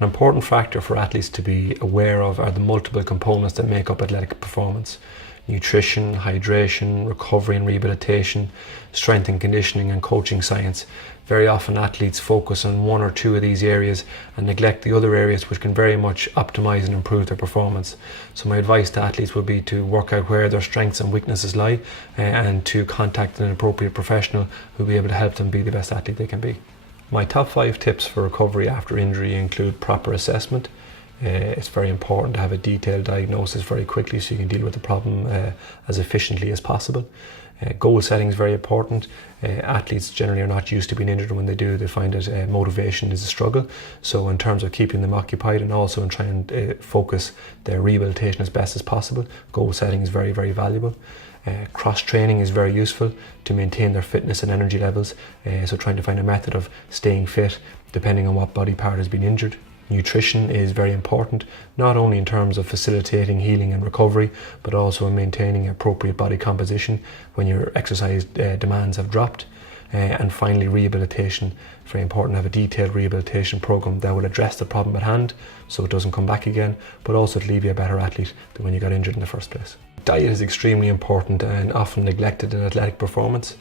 An important factor for athletes to be aware of are the multiple components that make up athletic performance. Nutrition, hydration, recovery and rehabilitation, strength and conditioning and coaching science. Very often athletes focus on one or two of these areas and neglect the other areas, which can very much optimize and improve their performance. So my advice to athletes would be to work out where their strengths and weaknesses lie and to contact an appropriate professional who will be able to help them be the best athlete they can be. My top 5 tips for recovery after injury include proper assessment. It's very important to have a detailed diagnosis very quickly so you can deal with the problem as efficiently as possible. Goal setting is very important. Athletes generally are not used to being injured, and when they do, they find that motivation is a struggle. So in terms of keeping them occupied and also in trying to focus their rehabilitation as best as possible, goal setting is very, very valuable. Cross training is very useful to maintain their fitness and energy levels, so trying to find a method of staying fit depending on what body part has been injured. Nutrition is very important, not only in terms of facilitating healing and recovery, but also in maintaining appropriate body composition when your exercise demands have dropped. And finally, rehabilitation. Very important to have a detailed rehabilitation program that will address the problem at hand so it doesn't come back again, but also to leave you a better athlete than when you got injured in the first place. Diet is extremely important and often neglected in athletic performance.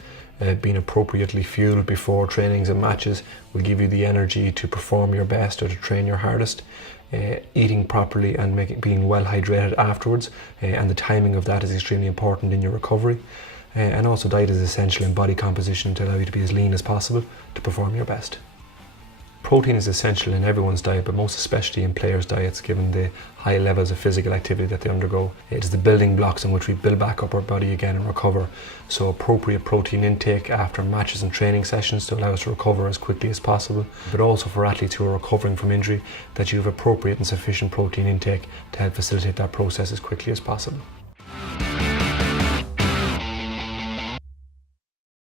Being appropriately fueled before trainings and matches will give you the energy to perform your best or to train your hardest. Eating properly and being well hydrated afterwards, and the timing of that is extremely important in your recovery. And also diet is essential in body composition to allow you to be as lean as possible to perform your best. Protein is essential in everyone's diet, but most especially in players' diets, given the high levels of physical activity that they undergo. It is the building blocks on which we build back up our body again and recover. So appropriate protein intake after matches and training sessions to allow us to recover as quickly as possible. But also for athletes who are recovering from injury, that you have appropriate and sufficient protein intake to help facilitate that process as quickly as possible.